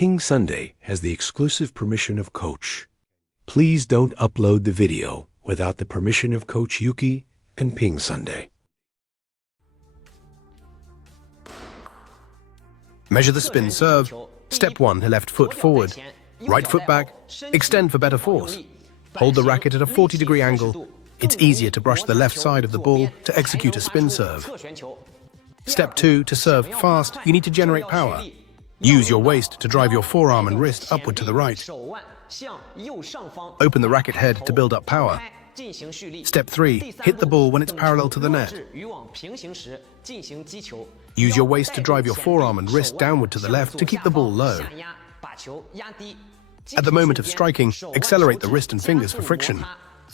PingSunday has the exclusive permission of Coach. Please don't upload the video without the permission of Coach YouQi and PingSunday. Measure the spin serve. Step 1, left foot forward. Right foot back. Extend for better force. Hold the racket at a 40-degree angle. It's easier to brush the left side of the ball to execute a spin serve. Step 2, to serve fast, you need to generate power. Use your waist to drive your forearm and wrist upward to the right. Open the racket head to build up power. Step 3, hit the ball when it's parallel to the net. Use your waist to drive your forearm and wrist downward to the left to keep the ball low. At the moment of striking, accelerate the wrist and fingers for friction.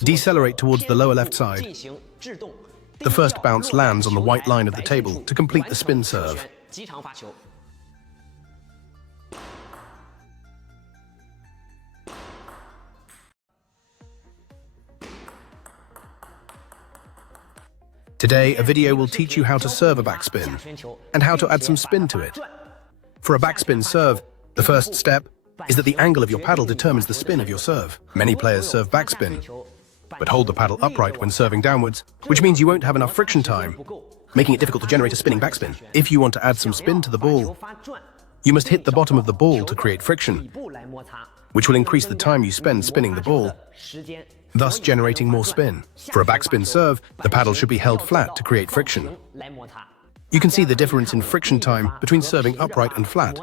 Decelerate towards the lower left side. The first bounce lands on the white line of the table to complete the spin serve. Today, a video will teach you how to serve a backspin and how to add some spin to it. For a backspin serve, the first step is that the angle of your paddle determines the spin of your serve. Many players serve backspin, but hold the paddle upright when serving downwards, which means you won't have enough friction time, making it difficult to generate a spinning backspin. If you want to add some spin to the ball, you must hit the bottom of the ball to create friction, which will increase the time you spend spinning the ball, thus generating more spin. For a backspin serve, the paddle should be held flat to create friction. You can see the difference in friction time between serving upright and flat.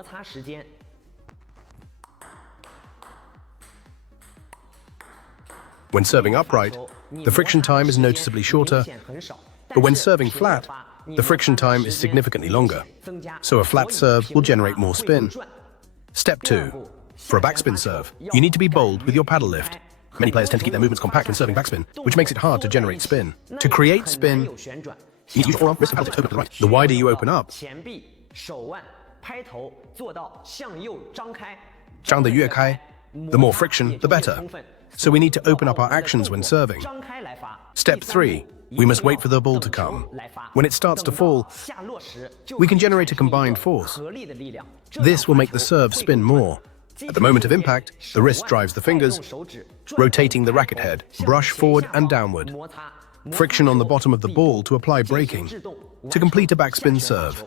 When serving upright, the friction time is noticeably shorter, but when serving flat, the friction time is significantly longer, so a flat serve will generate more spin. Step 2. For a backspin serve, you need to be bold with your paddle lift. Many players tend to keep their movements compact when serving backspin, which makes it hard to generate spin. To create spin, you need to use your forearm, wrist, and paddle tips open to the right. The wider you open up, the more friction, the better. So we need to open up our actions when serving. Step 3. We must wait for the ball to come. When it starts to fall, we can generate a combined force. This will make the serve spin more. At the moment of impact, the wrist drives the fingers, rotating the racket head, brush forward and downward. Friction on the bottom of the ball to apply braking, to complete a backspin serve.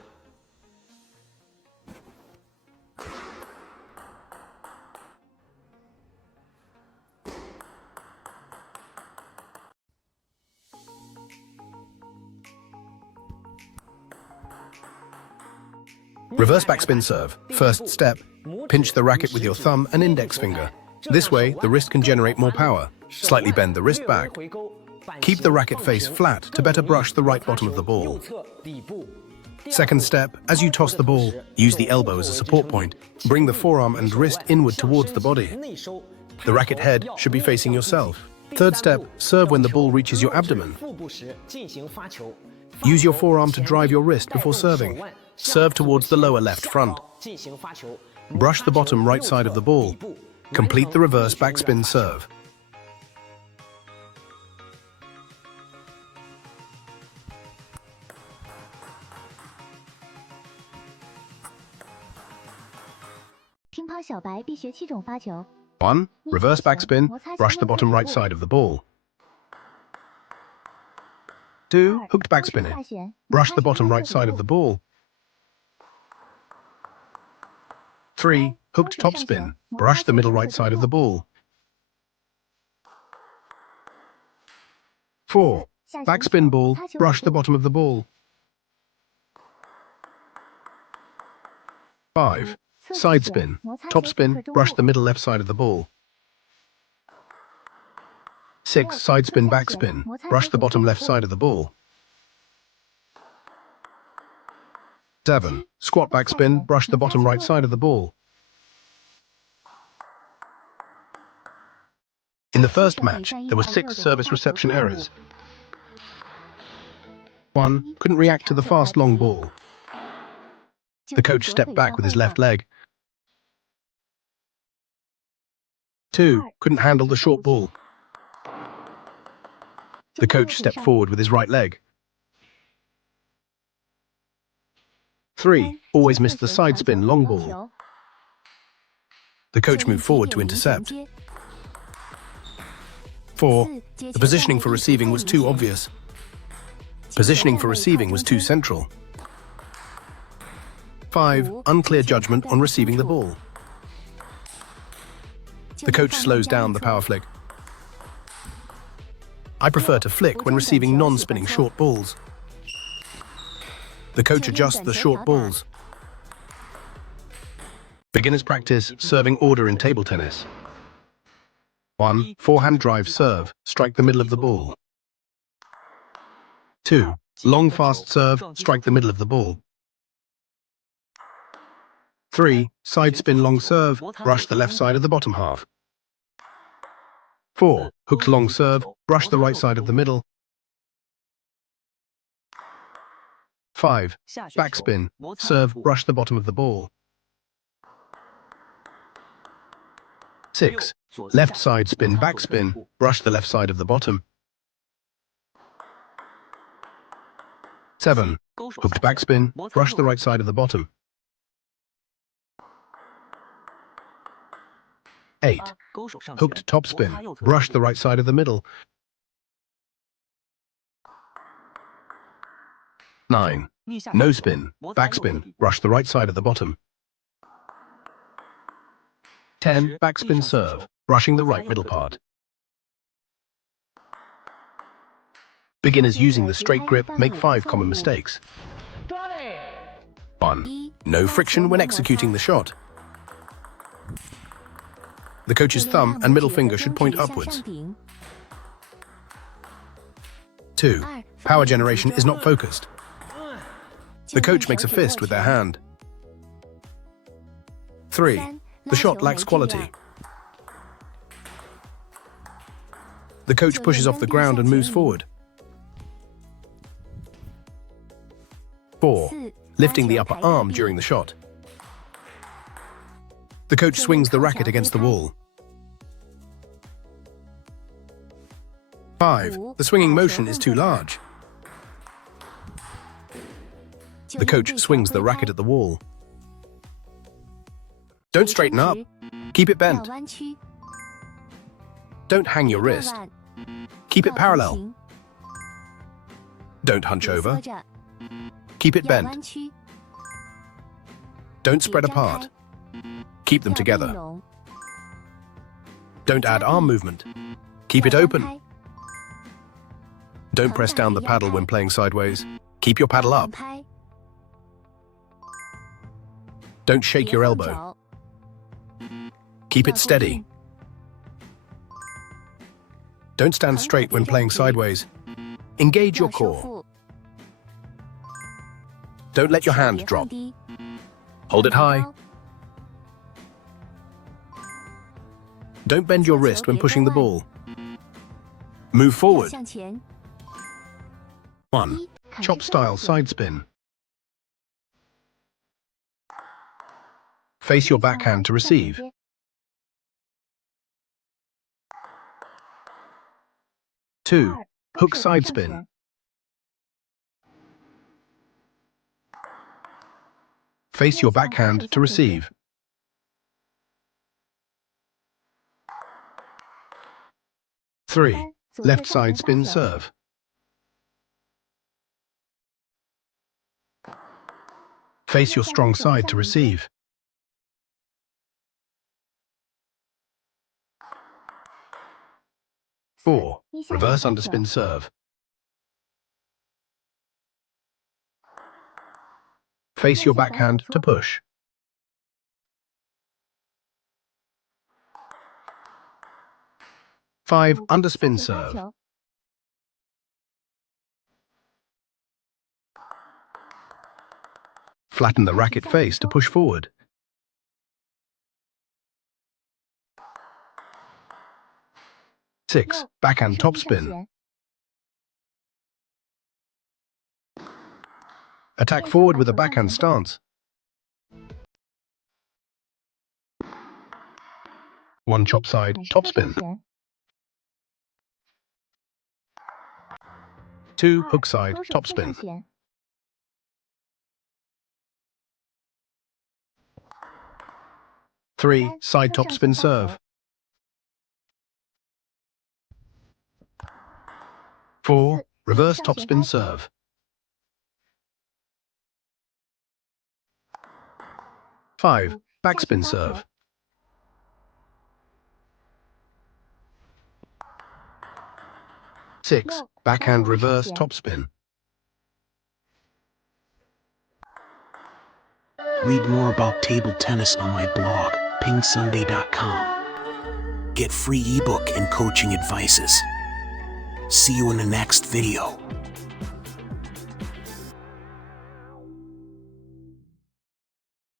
Reverse backspin serve. First step, pinch the racket with your thumb and index finger. This way, the wrist can generate more power. Slightly bend the wrist back. Keep the racket face flat to better brush the right bottom of the ball. Second step, as you toss the ball, use the elbow as a support point. Bring the forearm and wrist inward towards the body. The racket head should be facing yourself. Third step, serve when the ball reaches your abdomen. Use your forearm to drive your wrist before serving. Serve towards the lower left front. Brush the bottom right side of the ball. Complete the reverse backspin serve. One, reverse backspin, brush the bottom right side of the ball. 2, hooked backspin, brush the bottom right side of the ball. 3, hooked topspin, brush the middle right side of the ball. 4, backspin ball, brush the bottom of the ball. 5, sidespin, topspin, brush the middle left side of the ball. 6, sidespin backspin, brush the bottom left side of the ball. 7, squat backspin, brush the bottom right side of the ball. In the first match, there were 6 service reception errors. 1, couldn't react to the fast long ball. The coach stepped back with his left leg. 2, couldn't handle the short ball. The coach stepped forward with his right leg. 3, always missed the sidespin long ball. The coach moved forward to intercept. 4. The positioning for receiving was too obvious. Positioning for receiving was too central. 5. Unclear judgment on receiving the ball. The coach slows down the power flick. I prefer to flick when receiving non-spinning short balls. The coach adjusts the short balls. Beginners practice serving order in table tennis. 1. Forehand drive serve, strike the middle of the ball. 2. Long fast serve, strike the middle of the ball. 3. Side spin long serve, brush the left side of the bottom half. 4. Hooked long serve, brush the right side of the middle. 5. Backspin, serve, brush the bottom of the ball. 6. Left side spin backspin, brush the left side of the bottom. 7. Hooked backspin, brush the right side of the bottom. 8. Hooked topspin, brush the right side of the middle. 9. No spin, backspin, brush the right side of the bottom. 10. Backspin serve, brushing the right middle part. Beginners using the straight grip make 5 common mistakes. 1. No friction when executing the shot. The coach's thumb and middle finger should point upwards. 2. Power generation is not focused. The coach makes a fist with their hand. 3. The shot lacks quality. The coach pushes off the ground and moves forward. 4. Lifting the upper arm during the shot. The coach swings the racket against the wall. 5. The swinging motion is too large. The coach swings the racket at the wall. Don't straighten up. Keep it bent. Don't hang your wrist. Keep it parallel. Don't hunch over. Keep it bent. Don't spread apart. Keep them together. Don't add arm movement. Keep it open. Don't press down the paddle when playing sideways. Keep your paddle up. Don't shake your elbow. Keep it steady. Don't stand straight when playing sideways. Engage your core. Don't let your hand drop. Hold it high. Don't bend your wrist when pushing the ball. Move forward. 1. Chop style side spin. Face your backhand to receive. 2. Hook side spin. Face your backhand to receive. 3. Left side spin serve. Face your strong side to receive. 4. Reverse underspin serve. Face your backhand to push. 5. Underspin serve. Flatten the racket face to push forward. 6. Backhand topspin. Attack forward with a backhand stance. 1. Chop side topspin. 2. Hook side topspin. 3. Side topspin serve. 4. Reverse topspin serve. 5. Backspin serve. 6. Backhand reverse topspin. Read more about table tennis on my blog, PingSunday.com. Get free ebook and coaching advices. See you in the next video.